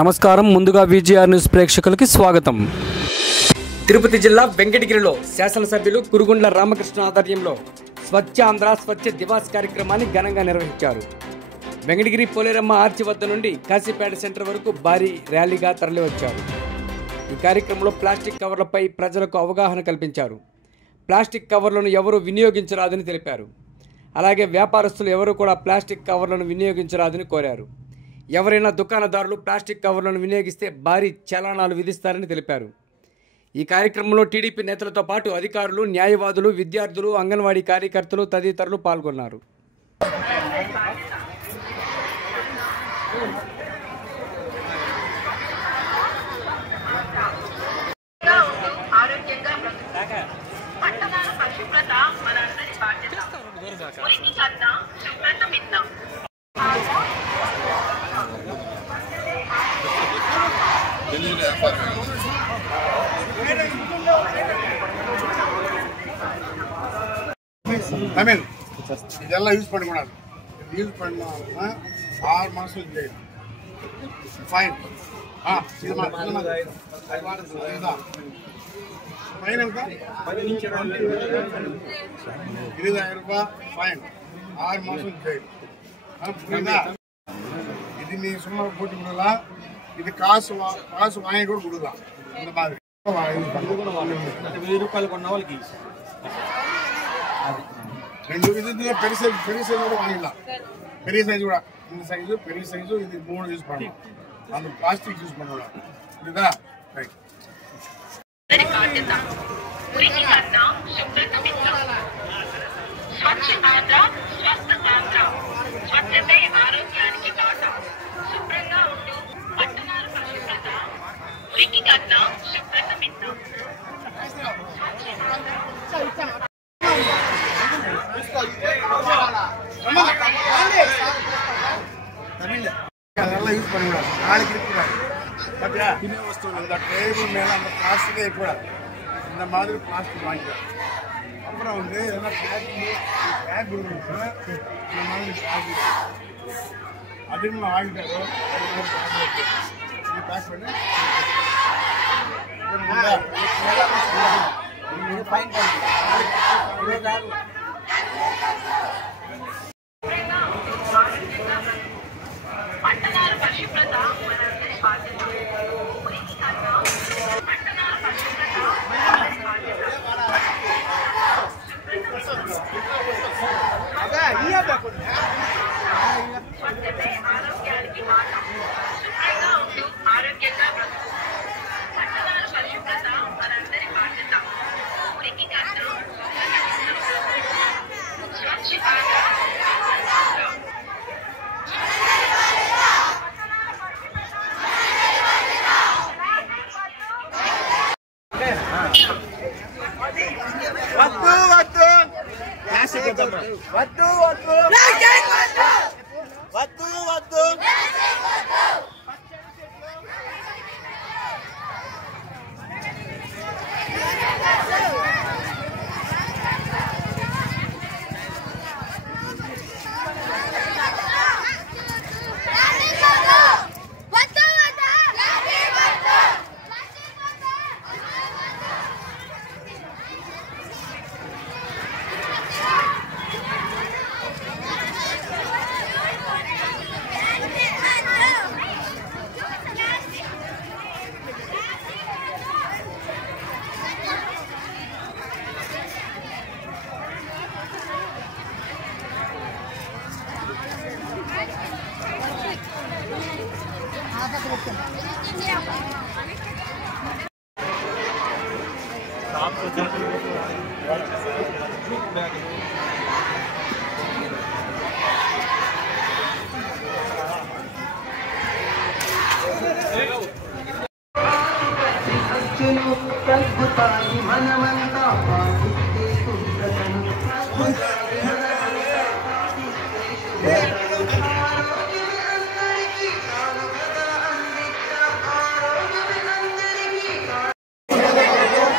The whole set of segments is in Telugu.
నమస్కారం. ముందుగా విజిఆర్ న్యూస్ ప్రేక్షకులకి స్వాగతం. తిరుపతి జిల్లా వెంకటగిరిలో శాసనసభ్యులు కురుగుండ్ల రామకృష్ణ ఆధ్వర్యంలో స్వచ్ఛ ఆంధ్ర స్వచ్ఛ దివాస్ కార్యక్రమాన్ని ఘనంగా నిర్వహించారు. వెంకటగిరి పోలేరమ్మ ఆర్చి వద్ద నుండి కాశీపేట సెంటర్ వరకు భారీ ర్యాలీగా తరలివచ్చారు. ఈ కార్యక్రమంలో ప్లాస్టిక్ కవర్లపై ప్రజలకు అవగాహన కల్పించారు. ప్లాస్టిక్ కవర్లను ఎవరూ వినియోగించరాదని తెలిపారు. అలాగే వ్యాపారస్తులు ఎవరూ కూడా ప్లాస్టిక్ కవర్లను వినియోగించరాదని కోరారు. ఎవరైనా దుకాణదారులు ప్లాస్టిక్ కవర్లను వినియోగిస్తే భారీ చలానాలు విధిస్తారని తెలిపారు. ఈ కార్యక్రమంలో టీడీపీ నేతలతో పాటు అధికారులు, న్యాయవాదులు, విద్యార్థులు, అంగన్వాడీ కార్యకర్తలు తదితరులు పాల్గొన్నారు. இதெல்லாம் யூஸ் பண்ணக்கூடாது. யூஸ் பண்ணா 6 மாசம் ஜெயில் ஃபைன். ஃபைன் இருக்கா? 20,000 ரூபாய் ஃபைன், 6 மாசம் ஜெயில். புரியுதா? இது நீ சும்மா போட்டு கொடுக்கலாம். இது காசு வாங்கி கூட கொடுக்கலாம். இந்த மாதிரி 1000 రూపాయలు కొన్న వాళ్ళకి 2 విధంగా పెద్ద సైజు కూడా వాంగిడலாம். பெரிய சைஸ் கூட, இந்த சைஸு பெரிய சைஸு, இது 3 யூஸ் பண்ணலாம். அந்த பிளாஸ்டிக் யூஸ் பண்ணலாம். புரியுதா? ரைட். அதெல்லாம் யூஸ் பண்ணக்கூடாது. நாளைக்கு இருக்கக்கூடாது. பார்த்தியா? அந்த டேபிள் மேலே அந்த பிளாஸ்டிக்கே இருக்கக்கூடாது. இந்த மாதிரி பிளாஸ்டிக் வாங்கிக்கலாம். அப்புறம் வந்து எதனா பேக் கொடுக்கணும். இந்த மாதிரி பிளாஸ்டிக் அதிகமாக வாங்கிட்டாரோ பேக் பண்ணி ஃபைன் பண்ணுங்க.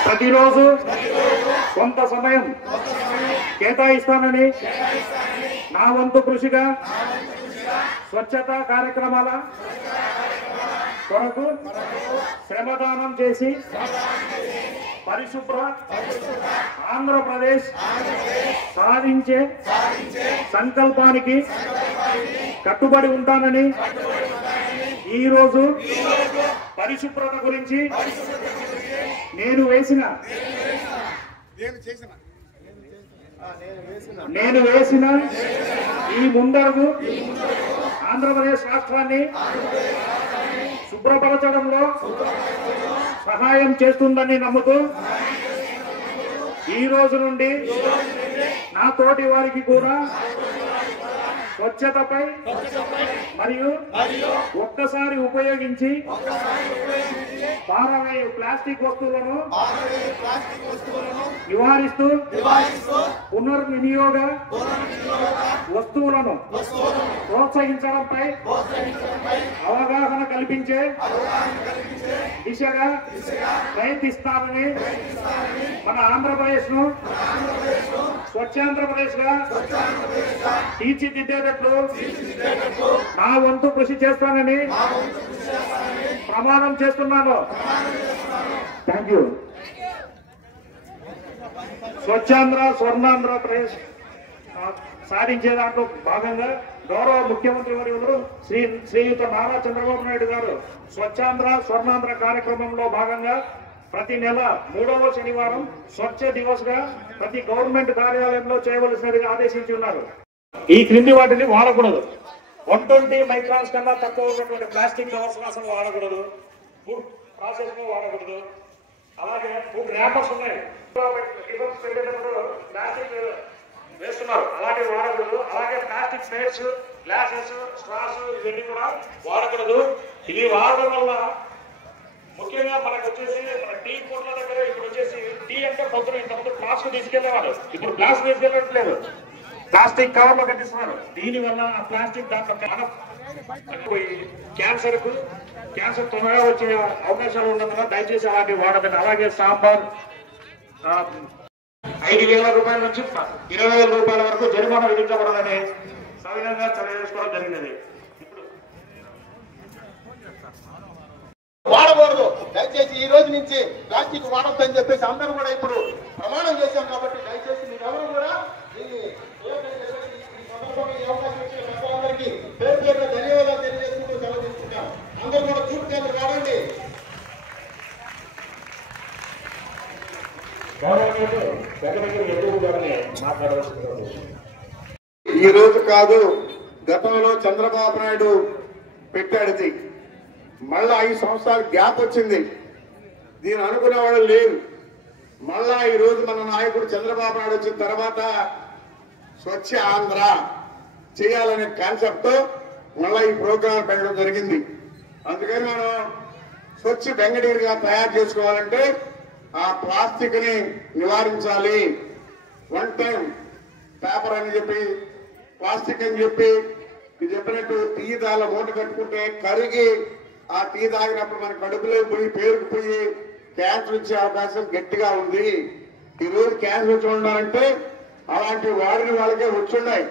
ప్రతిరోజు కొంత సమయం కేటాయిస్తానని నా వంతు కృషిగా స్వచ్ఛతా కార్యక్రమాల కొరకు శ్రమదానం చేసి పరిశుభ్ర ఆంధ్రప్రదేశ్ సాధించే సంకల్పానికి కట్టుబడి ఉంటానని ఈరోజు పరిశుభ్రత గురించి నేను వేసిన ఈ ముందడుగు ఆంధ్రప్రదేశ్ రాష్ట్రాన్ని శుభ్రపరచడంలో సహాయం చేస్తుందని నమ్ముతూ ఈ రోజు నుండి నా తోటి వారికి కూడా స్వచ్ఛతపై మరియు ఒక్కసారి ఉపయోగించి పారవేయు ప్లాస్టిక్ వస్తువులను నివారిస్తూ పునర్వినియోగ వస్తువులను ప్రోత్సహించడంపై అవగాహన కల్పించే దిశగా ప్రయత్నిస్తానని మన ఆంధ్రప్రదేశ్ ను స్వచ్ఛాంధ్రప్రదేశ్ గా తీర్చిదిద్దేటట్లు నా వంతు కృషి చేస్తానని ప్రమాణం చేస్తున్నాను. Thank you. స్వచ్ఛాంధ్ర స్వర్ణాంధ్రప్రదేశ్ సాధించే దాంట్లో భాగంగా గౌరవ ముఖ్యమంత్రి వర్యులు శ్రీయుత నారా చంద్రబాబు నాయుడు గారు స్వచ్ఛాంధ్ర స్వర్ణాంధ్ర కార్యక్రమంలో భాగంగా ప్రతి నెల 3వ శనివారం స్వచ్ఛ దివస్ గా ప్రతి గవర్నమెంట్ కార్యాలయంలో చేయవలసినదిగా ఆదేశించి ఉన్నారు. ఈ క్రింది వాటిని వాడకూడదు. 120 మైక్రాన్స్ కన్నా తక్కువ ఉన్నటువంటి ప్లాస్టిక్ కవర్స్ అసలు వాడకూడదు. ఫుడ్ ప్రాసెస్ లో వాడకూడదు. అలాగే ఫుడ్ ర్యాపర్స్ ఉన్నాయి, టిఫిన్స్ పెట్టేటప్పుడు ప్లాస్టిక్ వేస్తున్నారు, అలాంటివి వాడకూడదు. అలాగే ప్లాస్టిక్ ప్లేట్స్, గ్లాసెస్, స్ట్రాస్ ఇవన్నీ కూడా వాడకూడదు. ఇవి వాడడం వల్ల ముఖ్యంగా మనకు వచ్చేసి మన టీ కొట్ల దగ్గర ఇప్పుడు వచ్చేసి టీ అంటే పొద్దున ఇంతకుముందు ప్లాస్టిక్ తీసుకెళ్లేవాళ్ళు, ఇప్పుడు గ్లాస్ తీసుకెళ్ళట్లేదు, ప్లాస్టిక్ కవర్ లో కట్టిస్తున్నారు. దీనివల్ల ఆ ప్లాస్టిక్ దాంట్లో క్యాన్సర్ త్వరగా వచ్చే అవకాశాలు ఉన్నందున దయచేసి అలాంటివి వాడదండి. అలాగే సాంబార్ 5,000 రూపాయల నుంచి 20,000 రూపాయల వరకు జరిమానా విధించబడదని సవినంగా తెలియజేసుకోవడం జరిగినది. వాడకూడదు. దయచేసి ఈ రోజు నుంచి ప్లాస్టిక్ వాడొద్దని చెప్పేసి అందరూ కూడా ఇప్పుడు ప్రమాణం చేశాం. కాబట్టి దయచేసి మీరెవరు కూడా దీన్ని అందరికీ పేరు పేరున ధన్యవాదాలు తెలియజేసుకుంటూ సెలవు తీసుకుంటాం. అందరూ కూడా చూపు కేంద్రం రావండి. ఈ రోజు కాదు, గతంలో చంద్రబాబు నాయుడు పెట్టాడు. మళ్ళా 5 సంవత్సరాలు గ్యాప్ వచ్చింది. దీని అనుకునేవాడు లేరు. మళ్ళా ఈ రోజు మన నాయకుడు చంద్రబాబు నాయుడు వచ్చిన తర్వాత స్వచ్ఛ ఆంధ్ర చేయాలనే కాన్సెప్ట్ తో మళ్ళా ఈ ప్రోగ్రాం పెట్టడం జరిగింది. అందుకని మనం స్వచ్ఛ వెంకటగిరిగా తయారు చేసుకోవాలంటే ఆ ప్లాస్టిక్ ని నివారించాలి. 1 టైం పేపర్ అని చెప్పి, ప్లాస్టిక్ అని చెప్పి ఇది చెప్పినట్టు టీ దాల మూట కట్టుకుంటే కరిగి ఆ టీ తాగినప్పుడు మన కడుపులో పోయి పేరుకుపోయి క్యాన్సర్ వచ్చే అవకాశం గట్టిగా ఉంది. ఈ రోజు క్యాన్సర్ వచ్చి ఉండాలంటే అలాంటి వాడిని వాళ్ళకే వచ్చున్నాయి.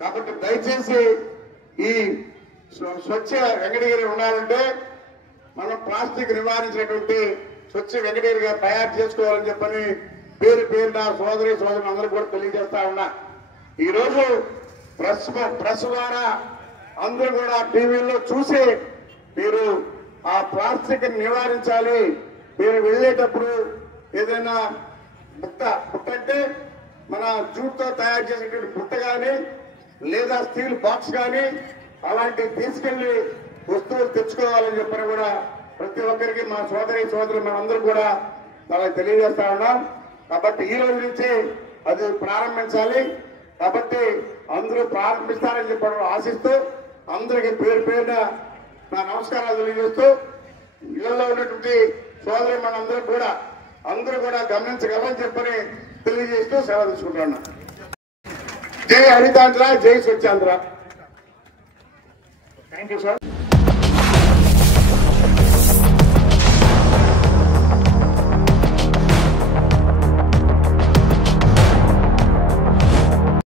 కాబట్టి దయచేసి ఈ స్వచ్ఛ వెంకటగిరి ఉండాలంటే మనం ప్లాస్టిక్ నివారించినటువంటి స్వచ్ఛ వెంకటగిరిగా తయారు చేసుకోవాలని చెప్పని పేరు పేరున సోదరులు అందరూ కూడా తెలియజేస్తా ఉన్నా. ఈ రోజు ప్రెస్ ద్వారా అందరూ కూడా టీవీలో చూసి మీరు ఆ ప్లాస్టిక్ నివారించాలి. మీరు వెళ్ళేటప్పుడు ఏదైనా బుట్ట అంటే మన జూట్తో తయారు చేసేటువంటి బుట్ట కానీ లేదా స్టీల్ బాక్స్ కానీ అలాంటివి తీసుకెళ్లి వస్తువులు తెచ్చుకోవాలని చెప్పని కూడా ప్రతి ఒక్కరికి మా సోదరులు మనందరూ కూడా వాళ్ళకి తెలియజేస్తా ఉన్నాం. కాబట్టి ఈ రోజు నుంచి అది ప్రారంభించాలి. కాబట్టి అందరూ ప్రారంభిస్తారని చెప్పడం ఆశిస్తూ అందరికీ పేరు పేరున నా నమస్కారాలు తెలియజేస్తూ ఇళ్లలో ఉన్నటువంటి సోదరి మనందరూ కూడా గమనించగలని చెప్పని తెలియజేస్తూ సెలవు తీసుకుంటున్నా. జై హరితాంధ్ర, జై స్వచ్ఛాంధ్ర. Thank you sir.